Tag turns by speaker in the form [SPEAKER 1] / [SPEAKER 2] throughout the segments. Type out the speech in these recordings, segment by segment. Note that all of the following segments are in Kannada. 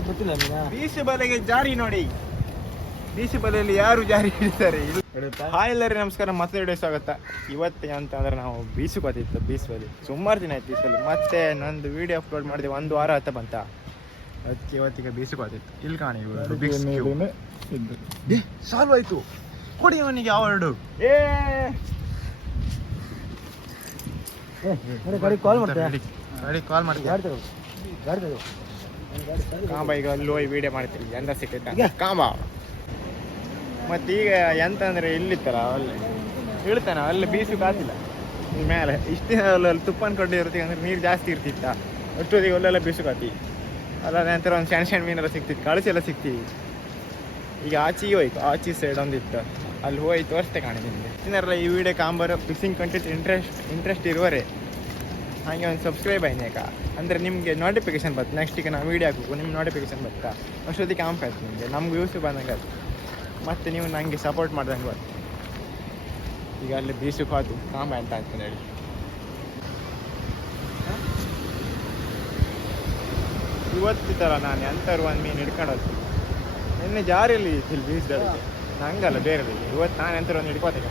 [SPEAKER 1] ಗೊತ್ತಿಲ್ಲ
[SPEAKER 2] ಬೀಸು ಬಲೆಗೆ ಜಾರಿ ನೋಡಿ. ಬೀಸು ಬಲೆಯಲ್ಲಿ ಯಾರು ಜಾರಿ ಹಿಡಿತಾರೆ ಹಾಯ್ ಎಲ್ಲರಿಗೆ ನಮಸ್ಕಾರ ಮತ್ತೆ ವಿಡಿಯೋ ಸ್ವಾಗತ. ಇವತ್ತು ಅಂತ ಅಂದ್ರೆ ನಾವು ಬೀಸು ಬಂದಿತ್ತು ಬೀಸು ಬಲಿ ಸುಮಾರು ದಿನ ಆಯ್ತು ಬೀಸಲ್ಲಿ ಮತ್ತೆ ನಂದು ವಿಡಿಯೋ ಅಪ್ಲೋಡ್ ಮಾಡಿದೆ ಒಂದು ವಾರ ಆತ ಬಂತ. ಅದಕ್ಕೆ ಇವತ್ತಿಗೆ ಬೀಸು ಬಂದಿತ್ತು ಇಲ್ಲಿ ಕಾಣಿ ಸಾಲ್ವ್ ಆಯ್ತು. ಕೊಡಿ ಅವನಿಗೆ ಅವಾರ್ಡು ಏ!
[SPEAKER 1] ಕಾಲ್
[SPEAKER 2] ಮಾಡ್ತೀವಿ ಕಾಲ್
[SPEAKER 1] ತಗೋ.
[SPEAKER 2] ಕಾಂಬ ಈಗ ಅಲ್ಲಿ ಹೋಗಿ ವೀಡಿಯೋ ಮಾಡ್ತೀವಿ ಎಂತ
[SPEAKER 1] ಸಿಕ್ಕಿದ್ದ?
[SPEAKER 2] ಕಾಂಬ ಮತ್ತೆ ಈಗ ಎಂತ ಅಂದ್ರೆ ಇಲ್ಲಿತ್ತಲ್ಲ ಅಲ್ಲಿ ಇಳ್ತಾನ ಅಲ್ಲಿ ಬೀಸು ಕಾಸಿಲ್ಲ ಮೇಲೆ ಇಷ್ಟು ದಿನ ಅಲ್ಲಿ ತುಪ್ಪ ಅನ್ಕೊಂಡು ಇರ್ತೀವಿ ಅಂದ್ರೆ ನೀರು ಜಾಸ್ತಿ ಇರ್ತಿತ್ತ. ಅಷ್ಟೊತ್ತಿಗೆ ಅಲ್ಲೆಲ್ಲ ಬೀಸು ಕಾತಿ ಅಲ್ಲ ನಂತರ ಒಂದು ಸಣ್ಣ ಸಣ್ಣ ಮೀನೆಲ್ಲ ಸಿಕ್ತಿತ್ತು ಕಳಿಸಿ ಎಲ್ಲ ಸಿಕ್ತೀವಿ ಈಗ ಆಚೆಗೆ ಹೋಯ್ತು ಆಚೆ ಸೈಡ್ ಒಂದಿತ್ತು. ಅಲ್ಲಿ ಹೋಯ್ತು ಅಷ್ಟೇ ಕಾಣಿದ್ದೀನಿ ನಿಮಗೆ. ಈ ವಿಡಿಯೋ ಕಾಂಬರ್ ಫಿಶಿಂಗ್ ಕಂಟೆಂಟ್ ಇಂಟ್ರೆಸ್ಟ್ ಇಂಟ್ರೆಸ್ಟ್ ಇರುವರೆ. ಹಾಗೆ ಒಂದು ಸಬ್ಸ್ಕ್ರೈಬ್ ಆಯ್ನೇಕ ಅಂದರೆ ನಿಮಗೆ ನೋಟಿಫಿಕೇಶನ್ ನೆಕ್ಸ್ಟ್ ನೆಕ್ಸ್ಟಿಗೆ ನಾವು ವೀಡಿಯೋ ಹಾಕಬೇಕು. ನಿಮ್ಮ ನೋಟಿಫಿಕೇಶನ್ ಬರ್ತಾ ಅಷ್ಟೊತ್ತಿಗೆ ಕಾಂಪ್ ಆಯ್ತು ನಿಮಗೆ. ನಮ್ಗೆ ಯೂಸ್ ಬಂದಂಗೆ ಆಯ್ತು. ಮತ್ತು ನೀವು ನನಗೆ ಸಪೋರ್ಟ್ ಮಾಡ್ದಂಗೆ ಬರುತ್ತೆ ಈಗ ಅಲ್ಲಿ ಬೀಸು ಕಾತು ಕಾಂಬ ಅಂತ ಆಗ್ತದೆ ಹೇಳಿ ಇವತ್ತು ಥರ ನಾನು ಎಂಥವ್ರು ಒಂದು ಮೀನು ಹಿಡ್ಕೊಂಡು ಹೋಗ್ತೀನಿ ನಿನ್ನೆ ಜಾರಿಯಲ್ಲಿ ಇಲ್ಲಿ ಬೀಸ್ದಲ್ಲಿ ನಂಗಲ್ಲ ಬೇರೆ ಇವತ್ತು ನಾನು ಎಂಥವ್ರು ಒಂದು ಹಿಡ್ಕೋತೀನಿ.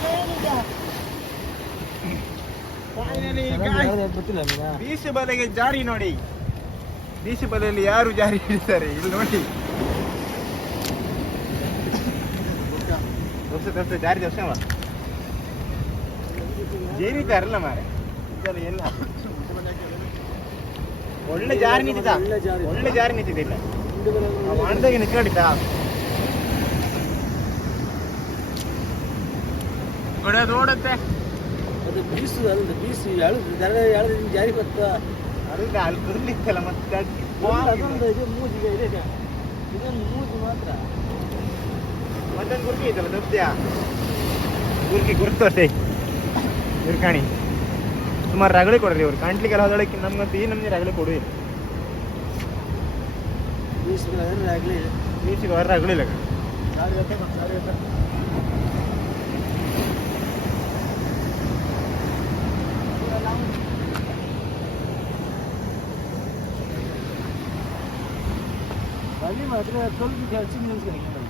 [SPEAKER 2] ಬೀಸು ಬಲೆಗೆ ಜಾರಿ ನೋಡಿ. ಬೀಸು ಬಲೆಯಲ್ಲಿ ಯಾರು ಜಾರಿ ಹಿಡಿತಾರೆ ಇಲ್ಲಿ ನೋಡಿ. ದೋಸೆ ದೋಸೆ ಜಾರಿ ದೋಸೆ ಜೇರಿತಾರಲ್ಲ ಮಾರೆ ಎಲ್ಲ ಒಳ್ಳೆ ಜಾರಿ ನಿಂತಿದ
[SPEAKER 1] ಒಳ್ಳೆ ಜಾರಿ.
[SPEAKER 2] ಒಳ್ಳೆ ಜಾರಿ ನಿಂತಿದೆ ಇಲ್ಲ. ಮಾಡ್ದಾಗೆ ನಿಂತ್ಕೊಂಡಿದ್ದ. ಹೊಡೆಯೋದು ಓಡುತ್ತೆ.
[SPEAKER 1] ಅದು ಬೀಸು ಅದು ಬೀಸು ಎಳ್ದು ದರ ಎಳ್ದು ಜಾರಿ ಬರ್ತಾ
[SPEAKER 2] ಅಲ್ಲ ಅಲ್ಲಿ ಬರ್ಲಿಕ್ಕಲ್ಲ ಮತ್ತೆ
[SPEAKER 1] ಅದೊಂದು ಇದು ಮೂಜಿಗೆ ಇದೆ ಇದೆ. ಇದೊಂದು ಮೂಜಿ ಮಾತ್ರ.
[SPEAKER 2] ಮತ್ತೊಂದು ಗುರ್ಕಿ ಐತಲ್ಲ ದಪ್ತ್ಯಾ ಗುರ್ಕಿ ಗುರ್ತೋತೆ ಗುರ್ಕಾಣಿ ಸುಮಾರು ರಗಳೆ ಕೊಡ್ರಿ ಇವ್ರು. ಕಂಟ್ಲಿಗೆಲ್ಲ ಹೋದಳಕ್ಕೆ ನಮ್ಗಂತೂ ಈ ನಮ್ಗೆ ರಗಳೆ ಕೊಡು
[SPEAKER 1] ಬೀಸಿಗೆ ಆಗಲಿ
[SPEAKER 2] ಬೀಸಿಗೆ ಹೊರ ರಗಳಿಲ್ಲ
[SPEAKER 1] 난리
[SPEAKER 2] 맞으라 돌기
[SPEAKER 1] 대한
[SPEAKER 2] 찜면수가 있는 거야.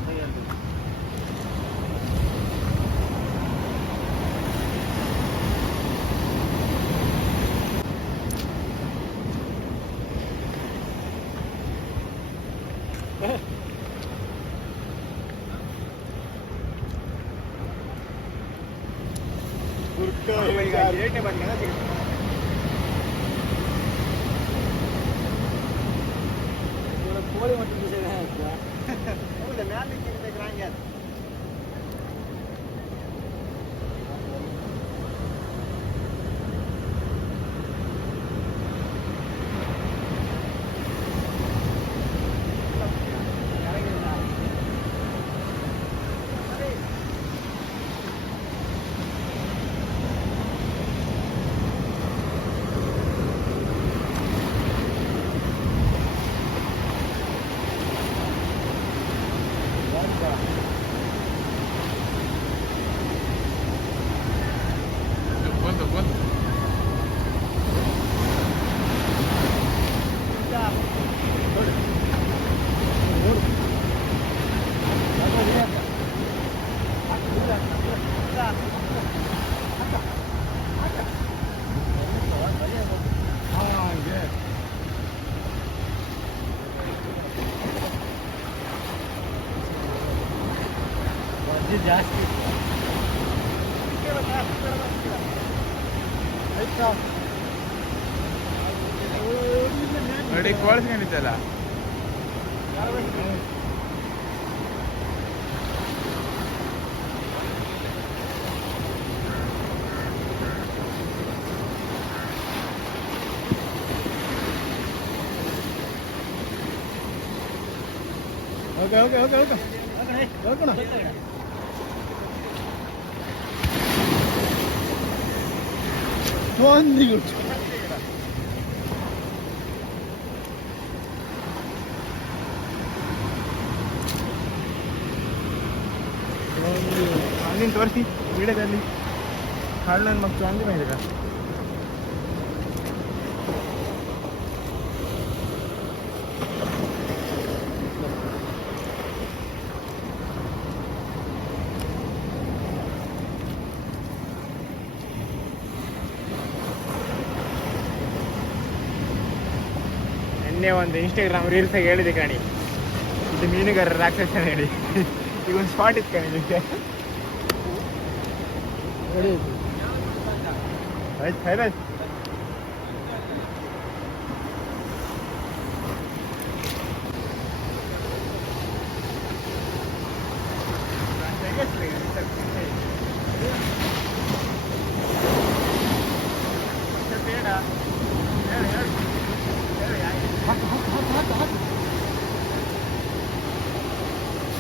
[SPEAKER 2] ஒரு இரட்டை
[SPEAKER 1] பண்ணி ಜಾಸ್ತಿ
[SPEAKER 2] ನೋಡಿ ಕೋಳಿಸ್ಕೊಂಡಿದ್ದಲ್ಲ
[SPEAKER 1] ಓಕೆ ಓಕೆ ಓಕೆ ಓಕೆ ಹೇಳ್ಕೊಣ ಒಂದಿಗೆ
[SPEAKER 2] ನೀನು ತೋರಿಸಿ ವಿಡಿಯೋದಲ್ಲಿ ಕಾಳು ನನ್ನ ಮಕ್ಕಳು ಹಂಗೆ ಮಾಡಿದ ನಿನ್ನೆ ಒಂದು ಇನ್ಸ್ಟಾಗ್ರಾಮ್ ರೀಲ್ಸಾಗಿ ಹೇಳಿದೆ ಕಣಿ. ಇದು ಮೀನುಗಾರರ ರಾಕ್ಷಸ ಹೇಳಿ. ಈಗ ಒಂದು ಸ್ಪಾಟ್ ಇತ್ತು ಕಣಿ ನಿಮಗೆ. ಆಯ್ತು ಆಯ್ತು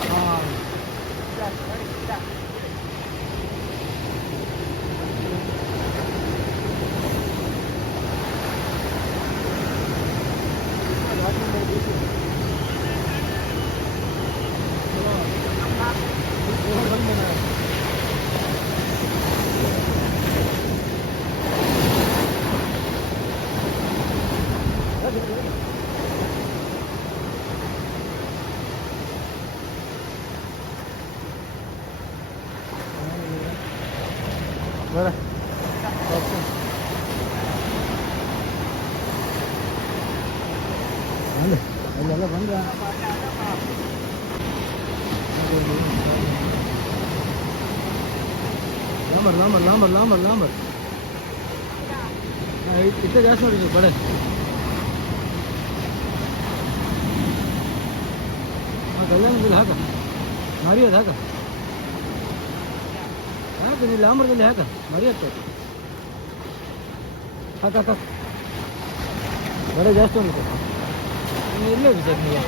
[SPEAKER 1] ಹಾಂ
[SPEAKER 2] ಬರ
[SPEAKER 1] ಅಲ್ಲ ಅಲ್ಲೆಲ್ಲ ಬಂದ ಲಾಂಬರ್ ಲಾಂಬರ್ ಲಾಂಬರ್ ಲಾಂಬರ್ ಲಾಂಬರ್ ಇಷ್ಟ ಜಾಸ್ತಿ ನೋಡಿ ಬಡ ಕಲ್ಯಾಣದಲ್ಲಿ ಹಾಕ ಮರಿಯೋದು ಹಾಕ ಹಾಕ ನೀ ಲಾಂಬರ್ದಲ್ಲಿ ಹಾಕ ಮರಿಯತ್ತೆ ಹಾಕ ಹಾಕ ಬಡ ಜಾಸ್ತಿ ಉಂಟು ನೀನು ಇಲ್ಲೇ ಬಿಸಾಕ್ ನೀವು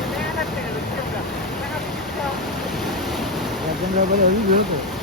[SPEAKER 1] ಯಾಕಂದ್ರೆ ಬರೀ ಅದು ಬೀಳ್ತದೆ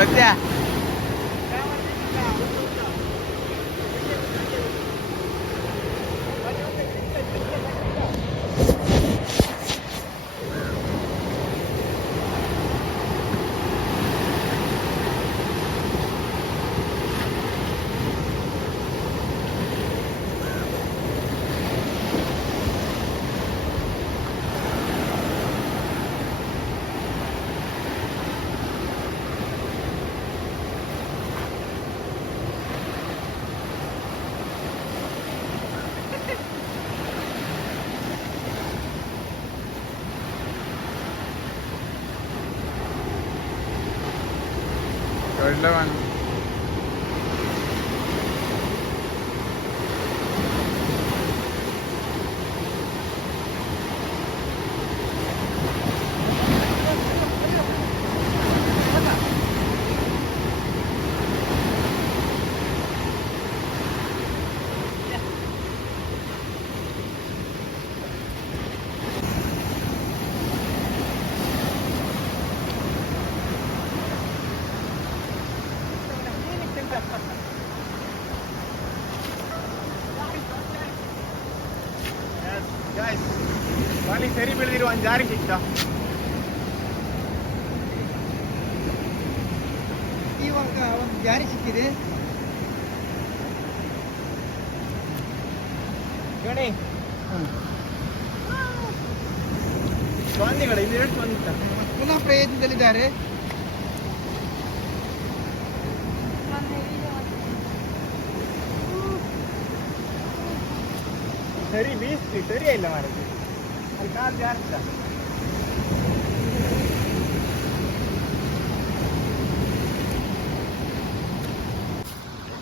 [SPEAKER 2] ओळखत्या എല്ലാം വാങ്ങും ಒಂದು ಜಾರಿ
[SPEAKER 1] ಸಿಕ್ಕಿದೆ.
[SPEAKER 2] ಗಣಿ. ಸ್ವಾಮಿಗಳು ಇಲ್ಲಿ ಎರಡು ಸ್ವಾಮಿ
[SPEAKER 1] ಪುನಃ ಪ್ರಯತ್ನದಲ್ಲಿದ್ದಾರೆ.
[SPEAKER 2] ಸರಿ ಬೀಸ್ತಿ ಸರಿ ಇಲ್ಲ ಮಾರಿ ಅಲ್ಲಿ ಕಾಲು ಜಾರ್ತ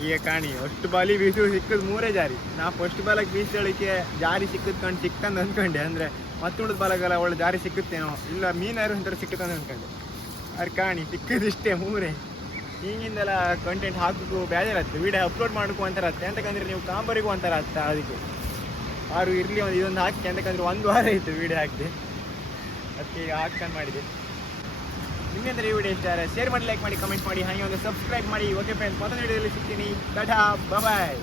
[SPEAKER 2] ಈಗ ಕಾಣಿ. ಅಷ್ಟು ಬಾಲಿ ಬೀಸು ಸಿಕ್ಕದ್ ಮೂರೇ ಜಾರಿ. ನಾ ಫಸ್ಟ್ ಬಾಲಕ್ಕೆ ಬೀಸಳಿಕೆ ಜಾರಿ ಸಿಕ್ಕದ್ ಕಂಡು ಅಂದ್ಕೊಂಡೆ ಅಂದ್ರೆ ಮತ್ತುಳಿದ ಬಾಲಗೆಲ್ಲ ಒಳ್ಳೆ ಜಾರಿ ಸಿಕ್ಕುತ್ತೇನೋ. ಇಲ್ಲ ಮೀನಾರು ಅಂತ ಸಿಕ್ಕುತ್ತಂತ ಅನ್ಕೊಂಡೆ. ಅವ್ರು ಕಾಣಿ, ಸಿಕ್ಕದಿಷ್ಟೇ ಮೂರೇ. ಹಿಂಗಿಂದೆಲ್ಲ ಕಂಟೆಂಟ್ ಹಾಕೋಕ್ಕೂ ಬೇಜಾರತ್ತೆ ವಿಡಿಯೋ ಅಪ್ಲೋಡ್ ಮಾಡೋಕ್ಕೂ ಅಂತಾರ ಹತ್ತೆ ಅಂತಕಂದ್ರೆ ನೀವು? ಕಾಂಬರಿಗೂ ಅಂತಾರ ಹತ್ತ ಅದಕ್ಕೆ. ಆರು ಇರಲಿ ಒಂದು ಇದೊಂದು ಹಾಕಿ ಅಂತಕಂದ್ರೆ ಒಂದು ವಾರ ಆಯಿತು ವಿಡಿಯೋ ಹಾಕಿ ಅದಕ್ಕೆ ಈಗ ಹಾಕ್ಕೊಂಡು ಮಾಡಿದೆ. ನಿಮ್ಮೆಂದ್ರೆ ಈ ವಿಡಿಯೋ ಇಷ್ಟ ಶೇರ್ ಮಾಡಿ ಲೈಕ್ ಮಾಡಿ ಕಮೆಂಟ್ ಮಾಡಿ. ಹಾಗೆ ಒಂದು ಸಬ್ಸ್ಕ್ರೈಬ್ ಮಾಡಿ. ಓಕೆ ಫ್ರೆಂಡ್ಸ್ ಮತ್ತೊಂದು ವಿಡಿಯೋದಲ್ಲಿ ಸಿಗ್ತೀನಿ. ಟಾಟಾ ಬಾಯ್